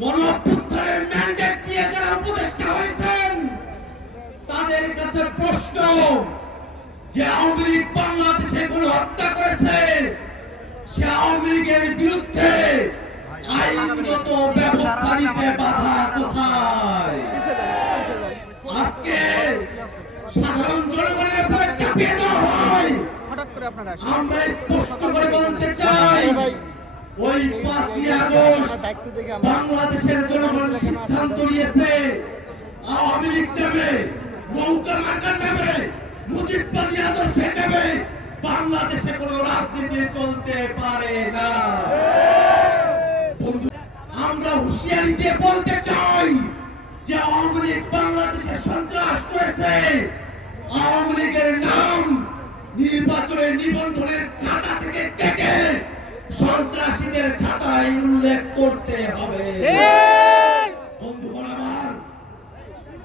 গণ অভ্যুত্থানের ম্যান্ডেট নিয়ে যারা উপদেষ্টা হয়েছেন তাদের কাছে প্রশ্ন যে আওয়ামী লীগ বাংলাদেশে কোন হত্যা করেছে সে আওয়ামী লীগের বিরুদ্ধে আইনগত ব্যবস্থা নিতে বাধা কোথায় আজকে সাধারণ জনগণের উপরে চাপিয়ে দেওয়া হয়। আমরা স্পষ্ট করে বলতে চাই ওই পাঁচই আগস্ট বাংলাদেশের জনগণ সিদ্ধান্ত নিয়েছে, আওয়ামী লীগ নেবে নৌকা মার্কার নেবে মুজিববাদী আদর্শে নেবে বাংলাদেশে কোনো রাজনীতি চলতে পারে না। আমরা হুঁশিয়ারি দিয়ে বলতে চাই যে আওয়ামী লীগ বাংলাদেশে সন্ত্রাস করেছে। আওয়ামী লীগের নাম নির্বাচনের নিবন্ধনের খাতা থেকে কেটে সন্ত্রাসীদের খাতায় উল্লেখ করতে হবে। বন্ধুগণ আমার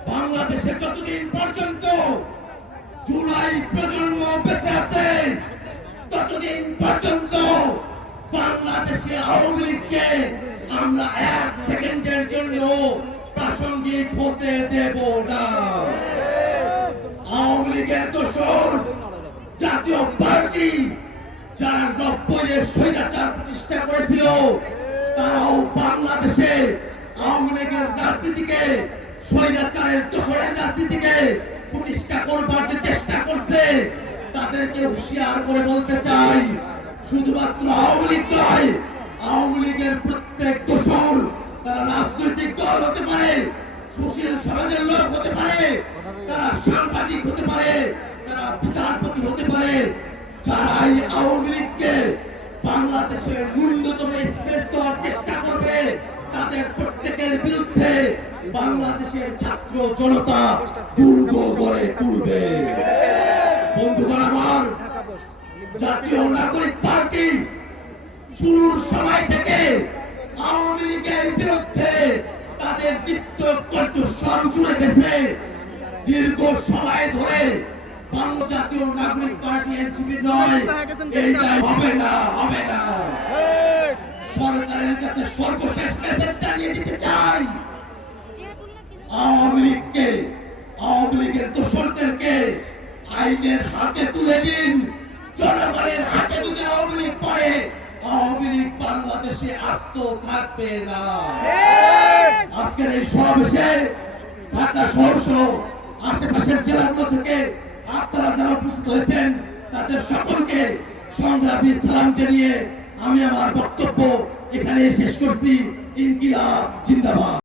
বাংলাদেশে যতদিন পর্যন্ত জুলাই প্রজন্ম বেঁচে আছে ততদিন পর্যন্ত বাংলাদেশে আওয়ামী লীগকে আমরা এক সেকেন্ডের জন্য প্রাসঙ্গিক হতে দেব না। যারা নব্বই এর স্বৈরাচার প্রতিষ্ঠা করেছিল। তারাও বাংলাদেশে আওয়ামী লীগের রাজনীতিকে, স্বৈরাচারের দোষরের রাজনীতিকে প্রতিষ্ঠা করবার যে চেষ্টা করছে, তাদেরকে হুঁশিয়ার করে বলতে চাই, শুধুমাত্র আওয়ামী লীগ নয়, আওয়ামী লীগের প্রত্যেক দোষর তারা রাজনৈতিক দল হতে পারে, সুশীল সমাজের লোক হতে পারে, তারা সাংবাদিক হতে পারে, তারা বিচারপতি হতে পারে যারাই আওয়ামী লীগকে বাংলাদেশের ন্যূনতম স্পেস দেওয়ার চেষ্টা করবে, তাদের প্রত্যেকের বিরুদ্ধে বাংলাদেশের ছাত্র জনতা দুর্গ গড়ে তুলবে। বন্ধুগণ আমার, জাতীয় নাগরিক পার্টি শুরুর সময় থেকে আওয়ামী লীগের বিরুদ্ধে তাদের দীপ্ত কণ্ঠস্বর জুড়ে গেছে। দীর্ঘ সময় ধরে বাংলা জাতীয় নাগরিক পার্টি এনসিপি নয়। এইটাই হবে না হবে না। সরকারের কাছে সর্বশেষ মেসেজ জানিয়ে দিতে চাই। আওয়ামী লীগকে আওয়ামী লীগের দোসরদেরকে আইনের হাতে তুলে দিন। জনগণের হাতে যদি আওয়ামী লীগ পড়ে আওয়ামী লীগ বাংলাদেশে আস্ত থাকবে না। আজকের এই সমাবেশে ঢাকা শহর সহ আশেপাশের জেলাগুলো থেকে আপনারা যারা উপস্থিত হয়েছেন, তাদের সকলকে সংগ্রামী সালাম জানিয়ে আমি আমার বক্তব্য এখানে শেষ করছি। ইনকিলাব, জিন্দাবাদ।